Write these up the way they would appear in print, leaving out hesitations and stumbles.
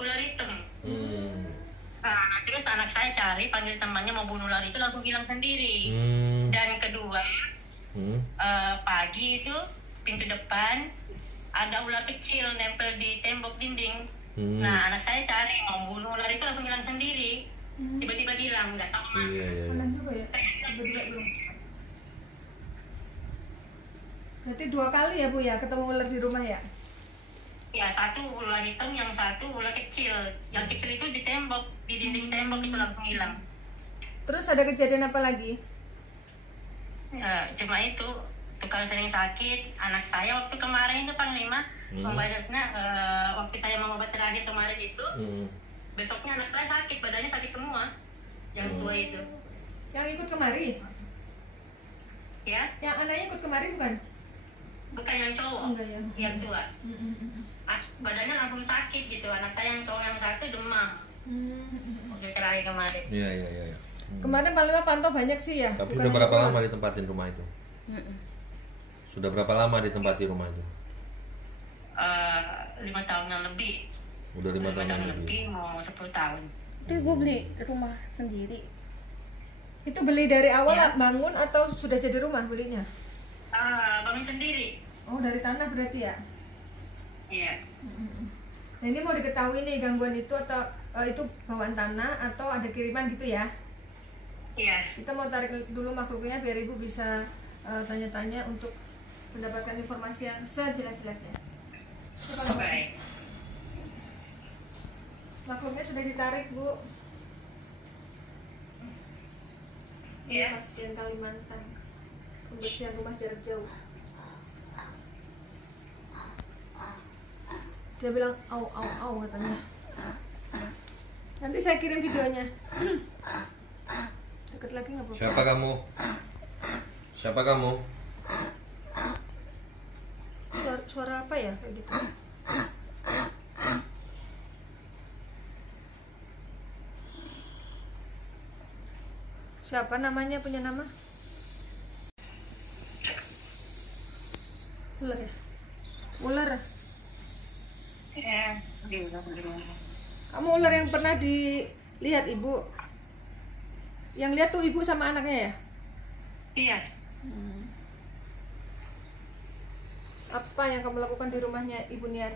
ular hitam. Nah, terus anak saya cari, panggil temannya mau bunuh ular itu, langsung hilang sendiri. Dan kedua, pagi itu pintu depan ada ular kecil nempel di tembok dinding. Nah, anak saya cari mau bunuh ular itu, langsung hilang sendiri. Tiba-tiba hilang, nggak tahu mana. Mana juga ya? Tiba-tiba hilang. Berarti 2 kali ya Bu ya ketemu ular di rumah ya? Ya, satu ular hitam, yang satu ular kecil. Yang kecil itu di tembok, di dinding tembok itu langsung hilang. Terus ada kejadian apa lagi? Cuma itu, tukang sering sakit. Anak saya waktu kemarin itu Panglima, membaliknya waktu saya mau obat terakhir kemarin itu, besoknya anak saya sakit, badannya sakit semua. Yang tua itu. Yang ikut kemari? Ya? Yang anaknya ikut kemari bukan? Bukan yang cowok, Enggak ya. yang tua. Badannya langsung sakit gitu. Anak saya yang cowok yang satu demam. Waktu terakhir kemarin. Iya. Kemarin Panglima pantau banyak sih ya. Tapi bukan udah berapa hanya lama ditempatin rumah itu? Sudah berapa lama ditempati rumah itu? 5 tahunan lebih. Udah 5 tahun lebih. Mau 10 tahun. Itu Ibu beli rumah sendiri? Itu beli dari awal Ya. bangun atau sudah jadi rumah belinya? Bangun sendiri. Oh, dari tanah berarti ya? Iya. Nah, ini mau diketahui nih gangguan itu atau itu bawaan tanah atau ada kiriman gitu ya? Iya. Kita mau tarik dulu makhluknya biar Ibu bisa tanya-tanya untuk mendapatkan informasi yang sejelas-jelasnya. Baik. Makhluknya sudah ditarik, Bu. Iya. Pasien Kalimantan. Pembersihan rumah jarak jauh. Dia bilang au katanya. Nanti saya kirim videonya. Deket lagi nggak, Bu? Siapa kamu? Siapa kamu? Suara apa ya kayak gitu? Siapa namanya, punya nama? Ular ya? Ular. Iya. Kamu ular yang pernah dilihat Ibu? Yang lihat tuh Ibu sama anaknya ya? Iya. Apa yang kamu lakukan di rumahnya Ibu Niar?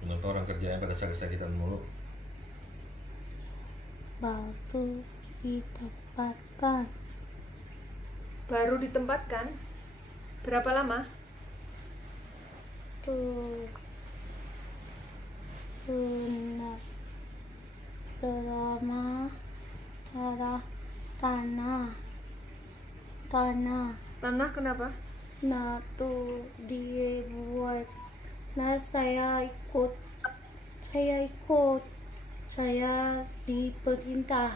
Kenapa orang kerjanya pada sakit-sakitan mulu? Baru ditempatkan. Baru ditempatkan? Berapa lama? Tuh benar selama tanah Tanah kenapa? nah tuh dibuat. Nah saya ikut saya diperintah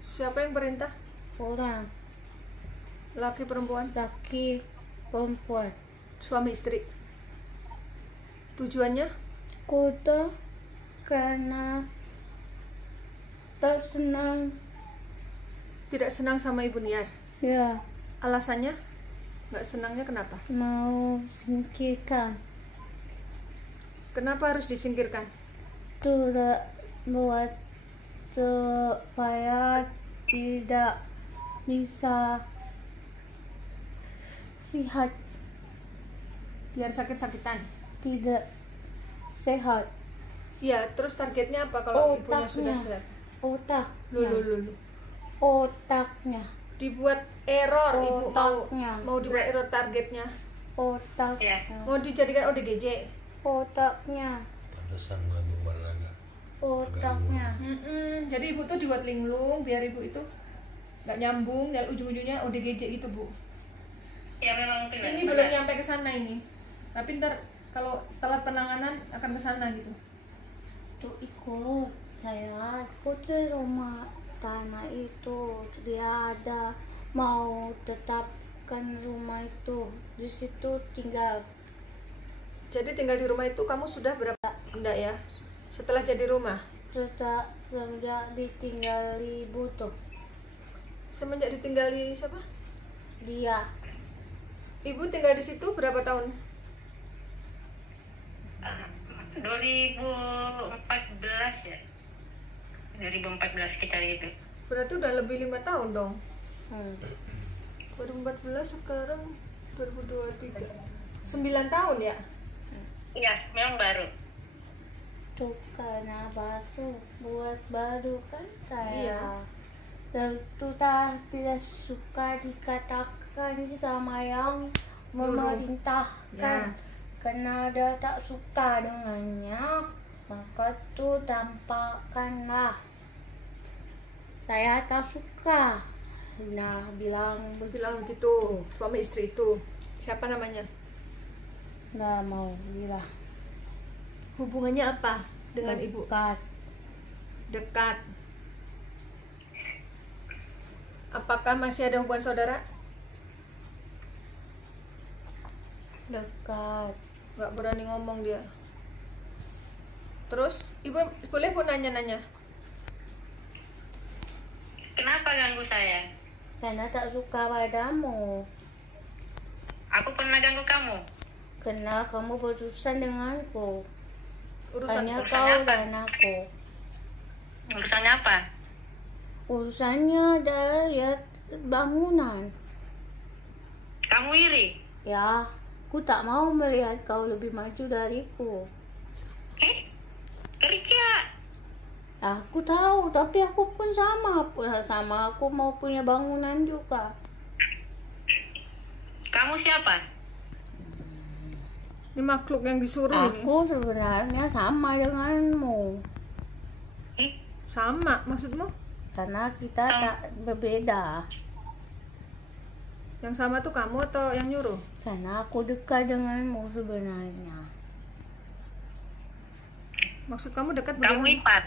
Siapa yang perintah? orang Laki perempuan? laki perempuan. Suami istri? Tujuannya? Kota karena tersenang Tidak senang sama Ibu Niar? ya Alasannya? Nggak senangnya kenapa? mau singkirkan. Kenapa harus disingkirkan? Tidak buat supaya tidak bisa sehat, Biar sakit-sakitan? tidak sehat. Ya, terus targetnya apa kalau ibunya sudah Otaknya. sehat? Otaknya Lulu. otaknya Dibuat error, Ibu Otaknya. mau dibuat error targetnya. otaknya Mau dijadikan ODGJ. otaknya Pantesan mengandung olahraga. otaknya. Jadi Ibu tuh dibuat linglung biar Ibu itu nggak nyambung dan ujung-ujungnya ODGJ gitu, Bu. Ya memang itu. Ini belum nyampe ke sana ini. Tapi ntar kalau telat penanganan akan ke sana gitu. Tuh saya ikut ke rumah tanah itu, dia ada mau tetapkan rumah itu, di situ tinggal. Jadi tinggal di rumah itu kamu sudah berapa? Enggak ya? Setelah jadi rumah? Sejak ditinggali butuh Semenjak ditinggali siapa? dia Ibu tinggal di situ berapa tahun? 2014 ya. 2014 sekitar itu. Berarti udah lebih 5 tahun dong. 2014 sekarang 2023. 9 tahun ya? Iya, memang baru. Tuh karena baru, buat baru kan saya. Iya. Dan sudah tidak suka dikatakan sama yang memerintahkan. Ya. Karena dia tak suka dengannya, maka tuh tampakkanlah saya tak suka. Nah, bilang Bilang begitu suami istri itu. Siapa namanya? nggak mau bilang. Hubungannya apa dengan ibu? Dekat. Dekat. Apakah masih ada hubungan saudara? Dekat. Nggak berani ngomong dia. Terus ibu boleh pun nanya-nanya. Kenapa ganggu saya? Karena tak suka padamu. Aku pernah ganggu kamu? Karena kamu berurusan denganku. Hanya urusan kau apa? dan aku. Urusannya apa? Urusannya adalah ya bangunan. Kamu iri? Ya, aku tak mau melihat kau lebih maju dariku. Kerja. Aku tahu, tapi aku pun sama aku mau punya bangunan juga. Kamu siapa? Ini makhluk yang disuruh ini. Aku sebenarnya sama denganmu, Sama maksudmu? karena kita tak berbeda. Yang sama tuh kamu atau yang nyuruh? Karena aku dekat denganmu sebenarnya. Maksud kamu dekat Kamu bagaimana? ipar.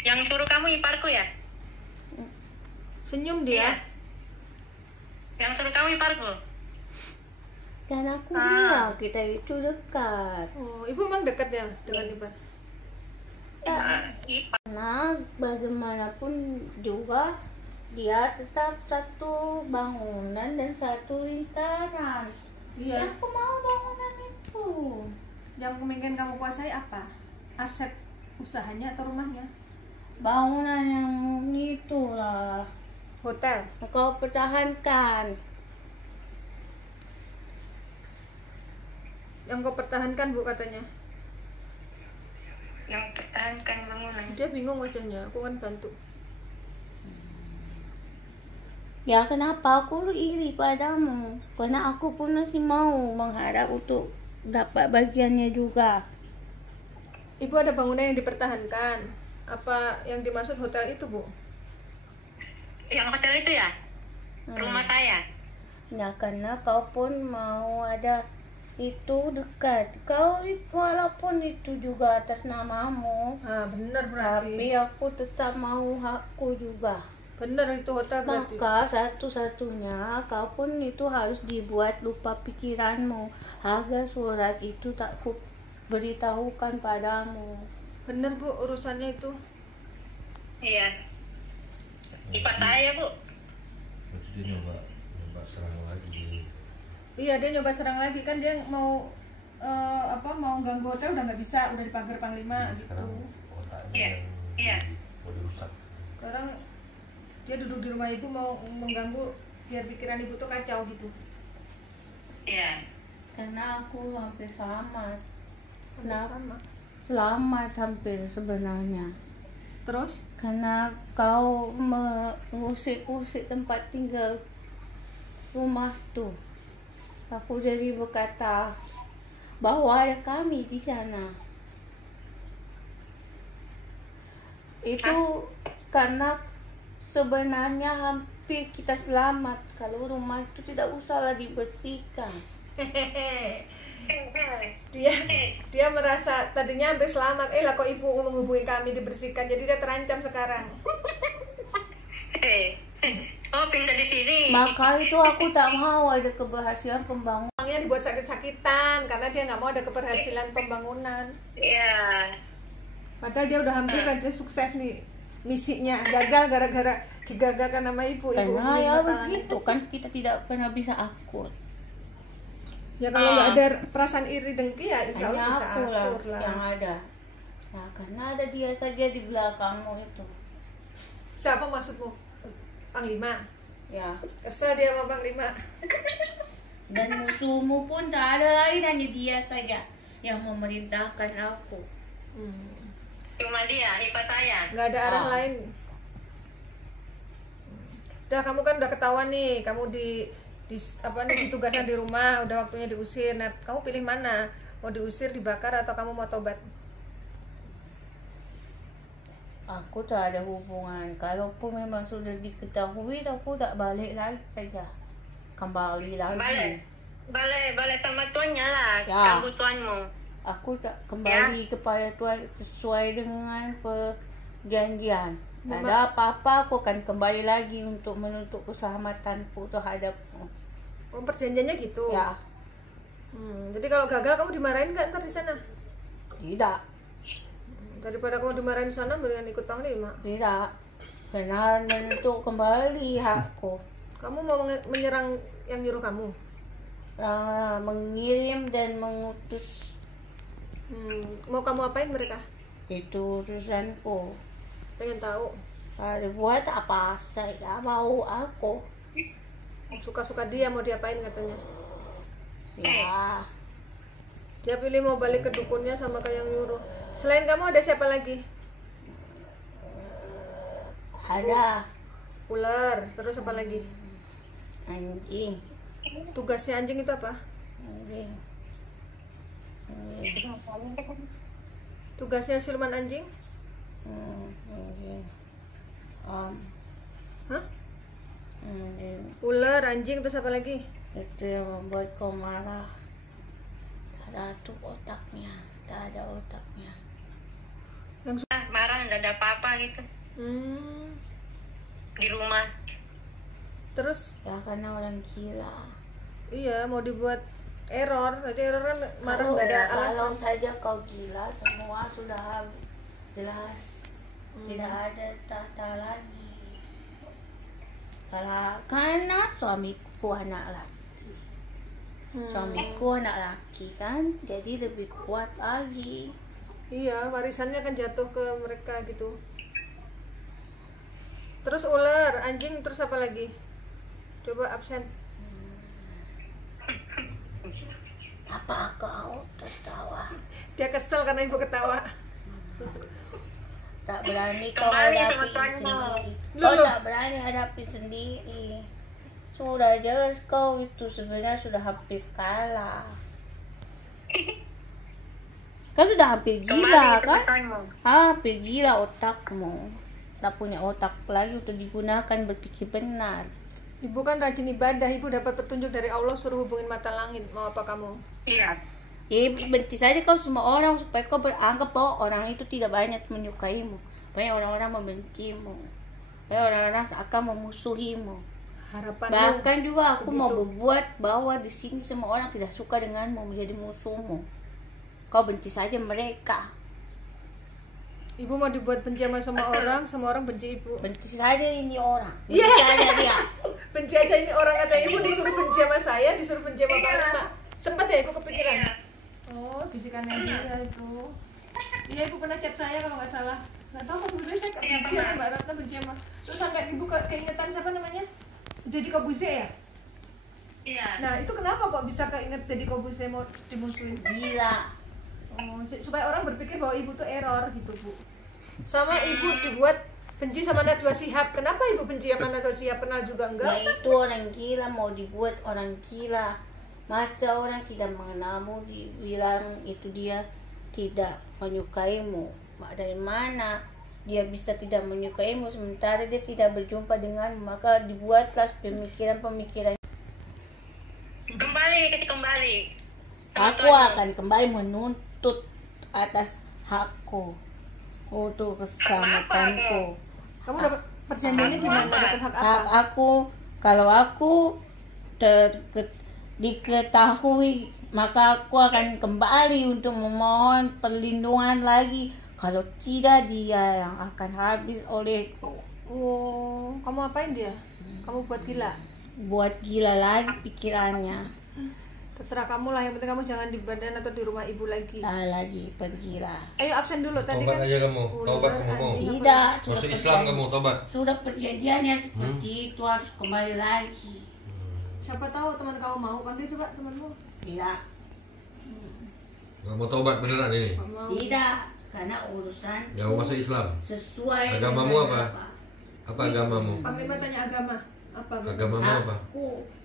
Yang suruh kamu iparku ya? Senyum Iya. dia. Yang suruh kamu iparku? Dan aku bilang kita itu dekat. Oh, ibu emang dekat ya dengan ibu? Ipar. Karena bagaimanapun juga dia tetap satu bangunan dan satu lingkaran. Iya. Aku mau bangunan itu. Yang ingin kamu kuasai apa? Aset usahanya atau rumahnya? Bangunan yang itulah Hotel. kau pertahankan. Yang kau pertahankan bu katanya. Yang pertahankan bangunan. Dia bingung wajahnya. Aku kan bantu. Ya kenapa aku iri padamu? Karena aku pun masih mau mengharap untuk dapat bagiannya juga. Ibu ada bangunan yang dipertahankan. Apa yang dimaksud hotel itu bu? Yang hotel itu ya? Rumah saya. Ya karena kau pun mau ada itu dekat. Kau walaupun itu juga atas namamu, Ah benar tapi berarti. aku tetap mau hakku juga. Benar itu hotel berarti. Maka satu-satunya kau pun itu harus dibuat lupa pikiranmu agar surat itu tak ku beritahukan padamu. Benar bu urusannya itu. Iya. Ipar saya, Bu. Berarti dia nyoba serang lagi. Iya dia nyoba serang lagi kan dia mau mau ganggu hotel udah nggak bisa udah dipagar Panglima gitu. Sekarang otaknya Iya, iya. mau dirusak. Sekarang dia duduk di rumah ibu mau mengganggu biar pikiran ibu tuh kacau gitu. Iya. Karena aku hampir selamat. Hampir Nah. sama. Selamat hampir sebenarnya. Terus Karena kau mengusik-usik tempat tinggal rumah tuh. Aku jadi berkata bahwa ada kami di sana. Itu karena sebenarnya hampir kita selamat kalau rumah itu tidak usahlah dibersihkan. dia merasa tadinya hampir selamat, lah kok ibu menghubungi kami dibersihkan, jadi dia terancam sekarang. Oh, pindah di sini. Maka itu aku tak mau ada keberhasilan pembangunan. Orangnya dibuat sakit-sakitan karena dia nggak mau ada keberhasilan pembangunan. Iya. Padahal dia udah hampir aja sukses nih misinya, gagal gara-gara digagalkan sama ibu. Karena hubungi ya batalkan. begitu kan kita tidak pernah bisa akur. Ya kalau nggak ada perasaan iri dengki ya insya Hanya Allah bisa aku lah atur lah. yang ada. Nah, karena ada dia saja di belakangmu itu. Siapa maksudmu? Panglima? Ya. Kesel dia sama Panglima. Dan musuhmu pun tak ada lain, hanya dia saja yang memerintahkan aku. Cuma dia, Ipa saya. Nggak ada arah lain. Udah kamu kan udah ketahuan nih, kamu ditugaskan di rumah, udah waktunya diusir. Nah, kamu pilih mana? Mau diusir, dibakar, atau kamu mau tobat? Aku tak ada hubungan. Kalaupun memang sudah diketahui, aku tak balik lagi saja. Kembali lagi. Balik sama tuannya lah, Ya. kamu tuanmu. Aku tak kembali kepada Tuhan sesuai dengan perjanjian. Ada apa-apa, aku akan kembali lagi untuk menuntut keselamatanku terhadapmu. Oh, perjanjiannya gitu? Ya, Jadi kalau gagal kamu dimarahin nggak ntar di sana? tidak. Daripada kamu dimarahin di sana, mendingan ikut Panglima. Tidak. Karena menuntut kembali hakku. Kamu mau menyerang yang nyuruh kamu? Mengirim dan mengutus, Mau kamu apain mereka? itu urusanku. Pengen tahu. Ada buat apa saya mau aku. Suka-suka dia mau diapain katanya. Ya, Dia pilih mau balik ke dukunnya sama kayak yang nyuruh. Selain kamu ada siapa lagi? ada Ular, terus apa lagi? anjing. Tugasnya anjing itu apa? Anjing. Tugasnya siluman anjing? Anjing. Hah? Anjing. Ular, anjing, terus apa lagi? Itu yang membuat kau marah. Ada tuh otaknya, tak ada otaknya. Marah, nggak ada apa-apa gitu di rumah. Terus? Ya karena orang gila. Iya, mau dibuat error. Jadi error kan marah nggak ada Kalau alasan. saja kau gila, semua sudah jelas. Tidak ada tata lagi. Karena suamiku anak laki. Suamiku anak laki kan, jadi lebih kuat lagi. Iya, warisannya kan jatuh ke mereka gitu. Terus ular, anjing, terus apa lagi? Coba absen. Apa kau tertawa? Dia kesel karena ibu ketawa. Tak berani kau Kembali sama hadapi tuanmu. sendiri. Kau tak berani hadapi sendiri. Sudah jelas kau itu sebenarnya sudah hampir kalah. Kau sudah hampir gila kan? Hampir gila otakmu. Tak punya otak lagi untuk digunakan berpikir benar. Ibu kan rajin ibadah, ibu dapat petunjuk dari Allah suruh hubungin mata langit. Mau apa kamu? Iya. Ya, benci saja kau semua orang supaya kau beranggap bahwa orang itu tidak banyak menyukaimu. Banyak orang-orang membencimu. Banyak orang-orang akan memusuhimu. Harapanmu Bahkan juga aku mau begitu. berbuat bahwa di sini semua orang tidak suka denganmu, menjadi musuhmu. Kau benci saja mereka. Ibu mau dibuat benci sama semua orang benci ibu. Benci saja ini orang. Benci saja dia. Benci aja ini orang, kata ibu, disuruh benci sama saya, disuruh benci sama Panglima. Sempat ya ibu kepikiran? Oh, bisikannya dia itu. Iya, ibu pernah chat saya kalau nggak salah. Nggak tahu kok sebenarnya saya benci sama Mbak Ratna, benci sama. Terus sampai ibu keingetan siapa namanya? Deddy Kobuze ya? Iya. Nah, itu kenapa kok bisa keinget Deddy Kobuze mau dimusuhin? Gila. Oh, supaya orang berpikir bahwa ibu tuh error gitu, Bu. Sama ibu dibuat benci sama Najwa Shihab. Kenapa ibu benci sama Najwa Shihab? Pernah juga enggak? Ya itu orang gila, mau dibuat orang gila. Masa orang tidak mengenalmu dibilang itu dia tidak menyukaimu. Dari mana dia bisa tidak menyukaimu sementara dia tidak berjumpa denganmu? Maka dibuatlah pemikiran-pemikiran. Kembali. Aku akan kembali menuntut atas hakku untuk keselamatanku. Kamu dapat perjanjiannya gimana? Dapat hak apa? Hak aku, kalau aku diketahui, maka aku akan kembali untuk memohon perlindungan lagi. Kalau tidak, dia yang akan habis olehku. Oh, kamu apain dia? Kamu buat gila? Buat gila lagi pikirannya. Terserah kamu lah, yang penting kamu jangan di badan atau di rumah ibu lagi. Lagi pergilah. Ayo absen dulu tadi Tobat kan. aja kamu, tobat kamu mau. Tidak. Masuk Islam kamu, tobat. Sudah perjanjiannya seperti itu, harus kembali lagi. Siapa tahu teman kamu mau, panggil coba temanmu. Tidak. Gak mau tobat beneran ini? Nggak mau. Tidak, karena urusan Gak mau masuk Islam? sesuai Agamamu dengan apa? Apa agamamu? Panglima tanya agama. Apa? Agamamu apa?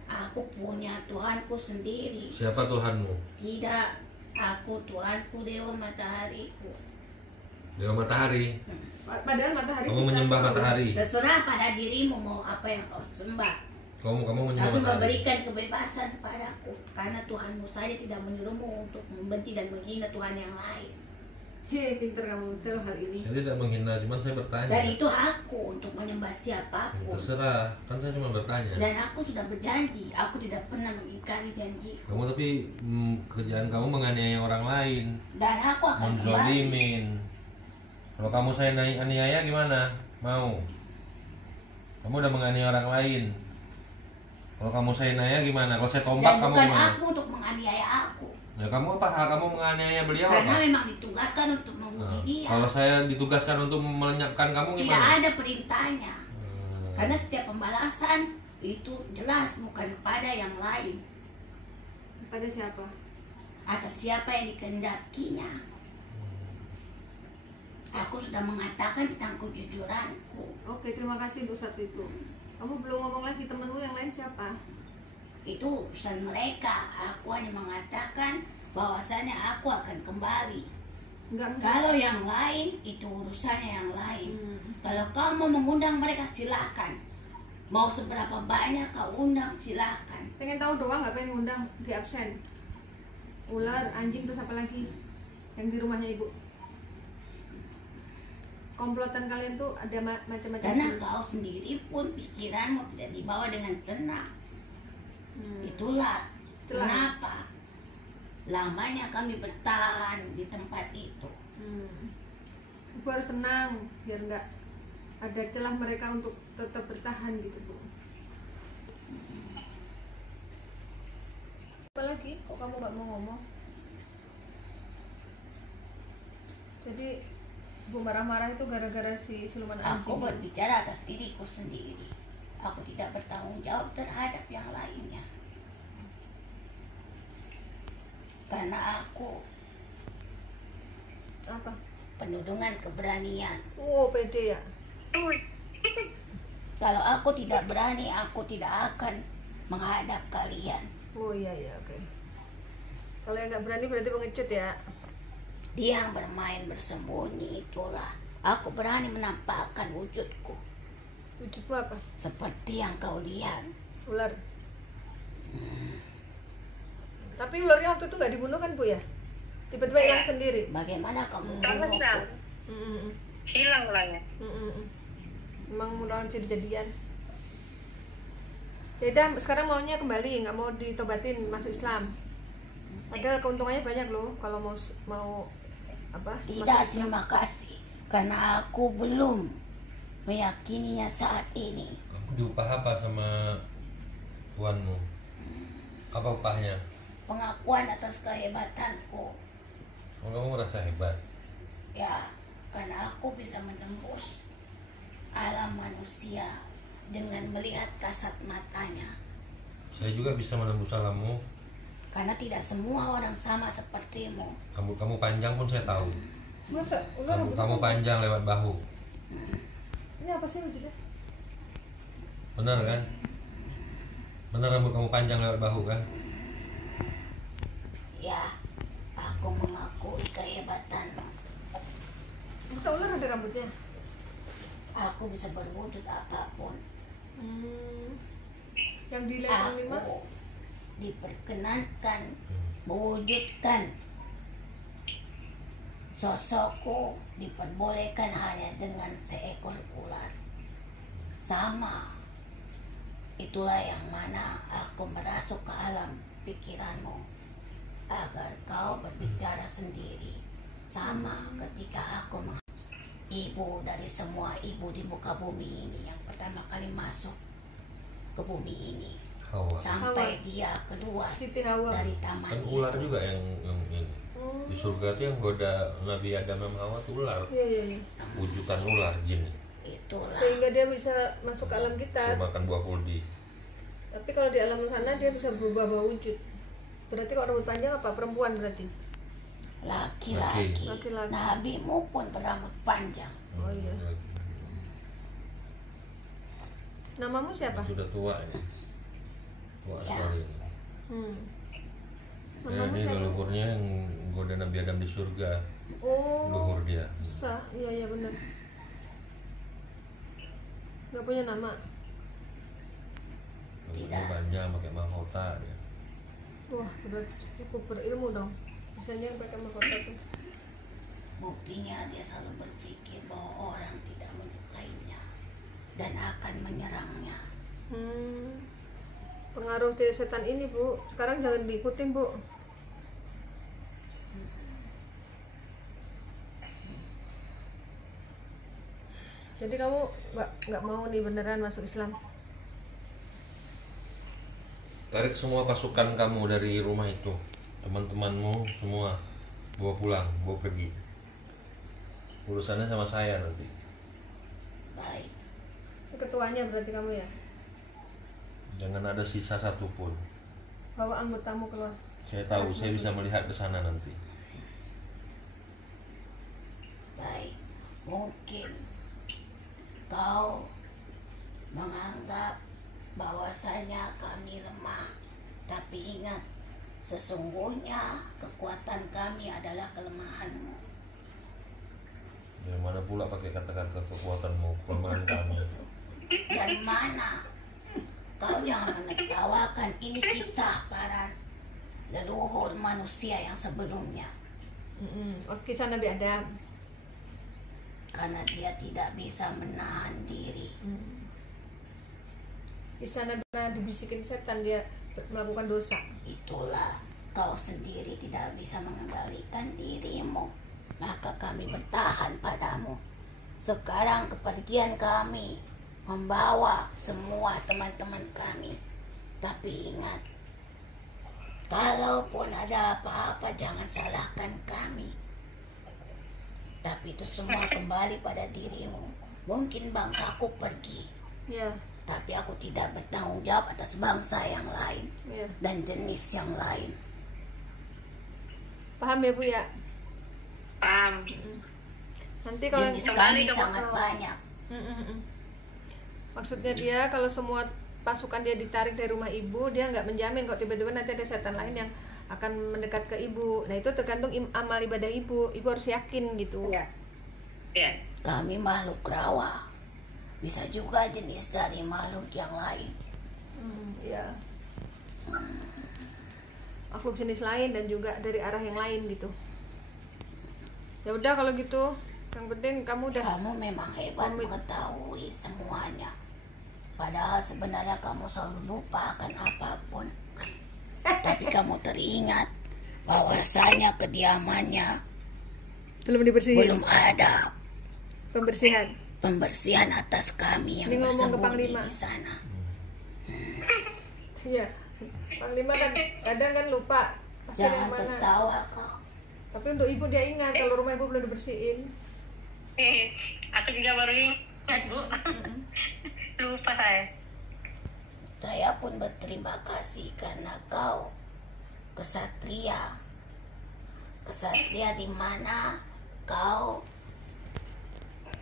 Aku punya Tuhanku sendiri. Siapa Tuhanmu? Tidak, aku Tuhanku Dewa Matahariku. Dewa Matahari. Padahal matahari Kamu ciptaan menyembah kau. matahari. Terserah pada dirimu mau apa yang kau sembah. Kamu menyembah Tapi matahari. memberikan kebebasan padaku, karena Tuhanmu saja tidak menyuruhmu untuk membenci dan menghina Tuhan yang lain. Hei, pinter kamu tahu hal ini. Saya tidak menghina, cuman saya bertanya. Dan itu hakku untuk menyembah siapapun. Terserah, kan saya cuma bertanya. Dan aku sudah berjanji, aku tidak pernah mengingkari janji. Kamu tapi kerjaan kamu menganiaya orang lain, Dan aku akan kembali. menzolimin. Kalau kamu saya aniaya gimana? Mau? Kamu udah menganiaya orang lain. Kalau kamu saya aniaya gimana? Kalau saya tombak Dan kamu bukan gimana? aku untuk menganiaya aku. Ya kamu apa? Hak kamu menganiaya beliau Karena apa? memang ditugaskan untuk Nah, menguji dia. kalau saya ditugaskan untuk melenyapkan kamu Tidak gimana? ada perintahnya. Hmm. Karena setiap pembalasan itu jelas bukan kepada yang lain. Pada siapa? Atas siapa yang dikehendakinya. Aku sudah mengatakan tentang kejujuranku. Oke, terima kasih untuk satu itu. Kamu belum ngomong lagi temenmu yang lain siapa? Itu urusan mereka. Aku hanya mengatakan bahwasannya aku akan kembali. Enggak mesti. Kalau yang lain itu urusannya yang lain. Kalau kamu mengundang mereka silahkan. Mau seberapa banyak kau undang silahkan. Pengen tahu doang, nggak pengen ngundang di absen. Ular, anjing, terus apa lagi? Yang di rumahnya ibu. Komplotan kalian tuh ada macam-macam. Karena jenis. kau sendiri pun pikiranmu tidak dibawa dengan tenang. Itulah Celah. kenapa lamanya kami bertahan di tempat itu. Ibu harus tenang biar nggak ada celah mereka untuk tetap bertahan gitu Bu. Apa lagi? Kok kamu nggak mau ngomong? Jadi Bu marah-marah itu gara-gara si siluman Aku anjing. berbicara atas diriku sendiri. Aku tidak bertanggung jawab terhadap yang lainnya. Karena aku Apa? penuh dengan keberanian. Oh, pede ya. Kalau aku tidak berani, aku tidak akan menghadap kalian. Oh iya iya oke. Kalau yang nggak berani berarti pengecut ya. Dia yang bermain bersembunyi itulah. Aku berani menampakkan wujudku. Wujudmu apa? Seperti yang kau lihat. Ular. Tapi ularnya waktu itu nggak dibunuh kan Bu ya? Tiba-tiba hilang sendiri. Bagaimana kamu Karena membunuhku? hilang ulangnya. Emang mudah jadi-jadian. Beda sekarang maunya kembali, nggak mau ditobatin masuk Islam. Padahal keuntungannya banyak loh kalau mau apa? Tidak, masuk Islam. terima kasih. Karena aku belum meyakininya saat ini. Kamu diupah apa sama tuanmu? Apa upahnya? Pengakuan atas kehebatanku. Oh, kamu merasa hebat. Ya, karena aku bisa menembus alam manusia dengan melihat kasat matanya. Saya juga bisa menembus alammu. Karena tidak semua orang sama sepertimu. Kamu panjang pun saya tahu. Masa ular Kamu panjang lewat bahu. Ini apa sih wujudnya? Benar kan? Benar rambut kamu panjang lewat bahu kan? Ya, aku mengakui kehebatanmu. Masa ular ada rambutnya? Aku bisa berwujud apapun. Yang di level 5? Aku diperkenankan mewujudkan sosokku, diperbolehkan hanya dengan seekor ular. Sama. Itulah yang mana aku merasuk ke alam pikiranmu agar kau berbicara sendiri. Sama ketika aku ibu dari semua ibu di muka bumi ini yang pertama kali masuk ke bumi ini. Hawa. sampai dia keluar Siti Hawa. dari taman Kan itu. ular juga yang ini. Di surga tuh yang goda Nabi Adam sama Hawa tuh ular. Iya. Wujudan ular jin. Itulah. Sehingga dia bisa masuk ke alam kita. Dia makan buah kuldi. Tapi kalau di alam sana dia bisa berubah wujud. Berarti kalau rambut panjang apa? Perempuan berarti. Laki-laki. Laki-laki. Nabimu pun berambut panjang. Oh iya. Namamu siapa? Itu udah tua ini. Tua Ya. sekali ini. Ya, Namamu ini siapa? leluhurnya yang goda Nabi Adam di surga. Oh. Leluhur dia. Iya benar. Gak punya nama. Rambutnya panjang pakai mahkota dia. Wah, berarti cukup berilmu dong. Misalnya yang pakai mahkota tuh. Buktinya dia selalu berpikir bahwa orang tidak menyukainya dan akan menyerangnya. Pengaruh dari setan ini, Bu. Sekarang jangan diikutin, Bu. Jadi kamu nggak mau nih beneran masuk Islam? Tarik semua pasukan kamu dari rumah itu. Teman-temanmu semua bawa pulang, bawa pergi. Urusannya sama saya nanti. Baik. Ketuanya berarti kamu ya? Jangan ada sisa satupun. Bawa anggotamu keluar. Saya tahu, saya bisa melihat ke sana nanti. Baik. Mungkin kau menganggap bahwasanya kami lemah, tapi ingat, sesungguhnya kekuatan kami adalah kelemahanmu. Yang mana pula pakai kata-kata kekuatanmu, kelemahan kami. Dan mana kau jangan menertawakan, ini kisah para leluhur manusia yang sebelumnya. Kisah Nabi Adam. Karena dia tidak bisa menahan diri. Kisah Nabi dibisikin setan dia melakukan dosa. Itulah, kau sendiri tidak bisa mengendalikan dirimu, maka kami bertahan padamu. Sekarang kepergian kami membawa semua teman-teman kami. Tapi ingat, kalaupun ada apa-apa jangan salahkan kami. Tapi itu semua kembali pada dirimu. Mungkin bangsaku pergi, Ya. tapi aku tidak bertanggung jawab atas bangsa yang lain Ya. dan jenis yang lain. Paham ya, Bu ya? Paham. Nanti kalau Jenis kembali kami ke sangat Mekah. banyak. maksudnya dia kalau semua pasukan dia ditarik dari rumah ibu, dia nggak menjamin kok tiba-tiba nanti ada setan lain yang akan mendekat ke ibu. Nah itu tergantung amal ibadah ibu. Ibu harus yakin gitu. Iya. Iya. Kami makhluk rawa, bisa juga jenis dari makhluk yang lain. Iya. Makhluk jenis lain dan juga dari arah yang lain gitu. Ya udah kalau gitu, yang penting kamu udah. Kamu memang hebat mengetahui semuanya. Padahal sebenarnya kamu selalu lupa akan apapun. Tapi kamu teringat bahwasanya kediamannya Belum dibersihin. belum ada Pembersihan. pembersihan atas kami yang Ini ngomong ke bersembunyi Panglima. di sana. Iya. Panglima kan kadang kan lupa pasir yang Jangan mana. tertawa kau. Tapi untuk ibu dia ingat kalau rumah ibu belum dibersihin. Aku juga baru ingat, Bu. Lupa saya. Saya pun berterima kasih karena kau kesatria. Kesatria di mana kau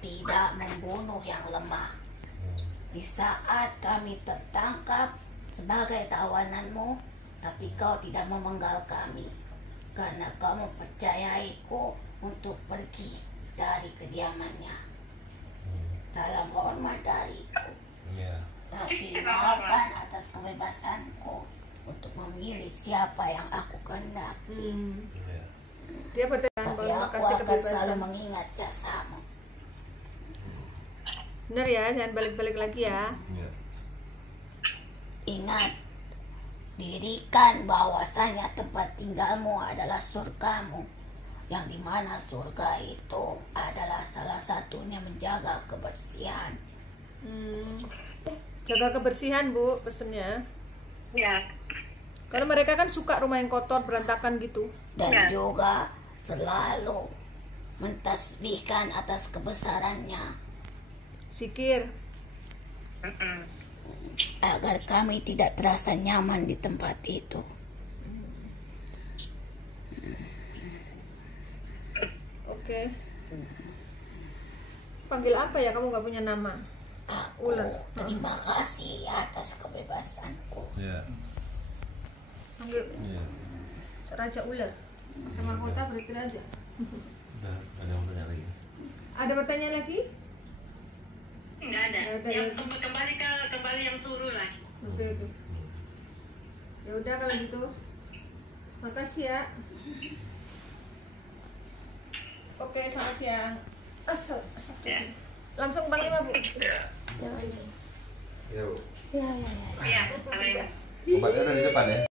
tidak membunuh yang lemah. Di saat kami tertangkap sebagai tawananmu, tapi kau tidak memenggal kami. Karena kau mempercayaiku untuk pergi dari kediamannya. Salam hormat dariku. Iya. Tapi maafkan atas kebebasanku untuk memilih siapa yang aku kehendaki. Iya. Dia berterima Tapi kasih aku akan selalu kebebasan. mengingat jasamu. Benar ya, jangan balik-balik lagi ya. Iya. Ingat, dirikan bahwasanya tempat tinggalmu adalah surgamu, yang dimana surga itu adalah salah satunya menjaga kebersihan. Jaga kebersihan, Bu, pesennya. Ya. Karena mereka kan suka rumah yang kotor, berantakan gitu. Dan juga selalu mentasbihkan atas kebesarannya Zikir. agar kami tidak terasa nyaman di tempat itu. Oke. Panggil apa ya? Kamu nggak punya nama? Aku Ular. terima kasih atas kebebasanku. Iya. Panggil Iya. Raja Ular. Sama kota berarti raja. Udah ada yang tanya lagi. Ada pertanyaan lagi? Nggak ada. Nggak ada, Yang ya. kembali yang suruh lah. Oke. Ya udah kalau gitu. Makasih ya. Oke, selamat siang. Asal. Langsung Bang Lima, Bu. Iya, Bu. Ya. Iya. Kalau yang Obatnya ada di depan ya.